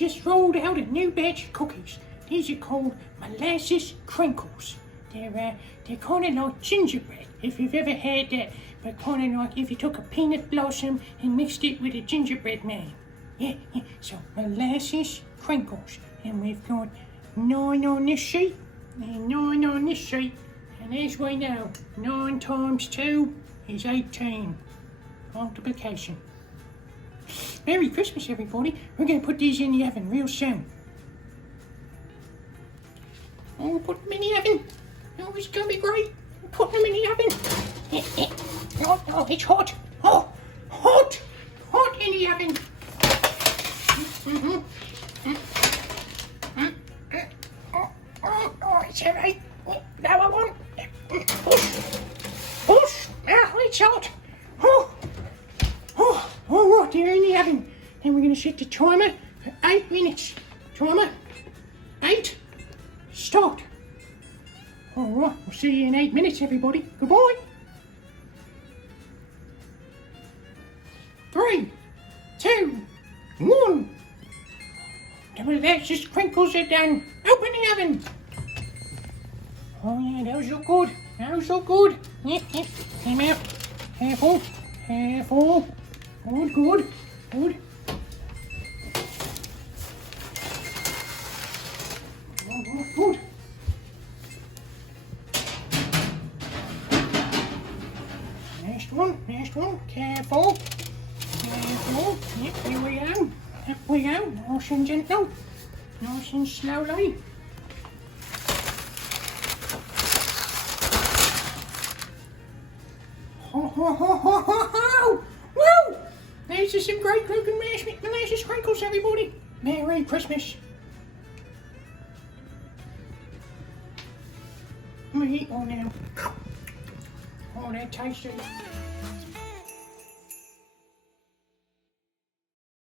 just rolled out a new batch of cookies. These are called Molasses Crinkles. They're kind of like gingerbread, if you've ever had that, but kind of like if you took a peanut blossom and mixed it with a gingerbread man. Yeah. So Molasses Crinkles, and we've got 9 on this sheet and 9 on this sheet, and as we know, 9 times 2 is 18. Multiplication. Merry Christmas, everybody. We're going to put these in the oven real soon. Oh, put them in the oven. Oh, it's going to be great. Put them in the oven. Oh, it's hot. Oh, hot. Hot in the oven. Oh, it's all right. Lower one. Push. Oh, it's hot. All right, they're in the oven. And we're going to set the timer for 8 minutes. Timer, 8, start. All right, we'll see you in 8 minutes, everybody. Goodbye. 3, 2, 1. The Molasses Crinkles are done. Open the oven. Oh yeah, those look good. Those look good. Came out. Careful. Careful. Good. Good. Next one. Careful. Yep, here we go. Up we go. Nice and gentle. Nice and slowly. Ho! Woo! These are some great looking Molasses Crinkles, everybody. Merry Christmas. I'm gonna eat one now. Oh, they're tasty.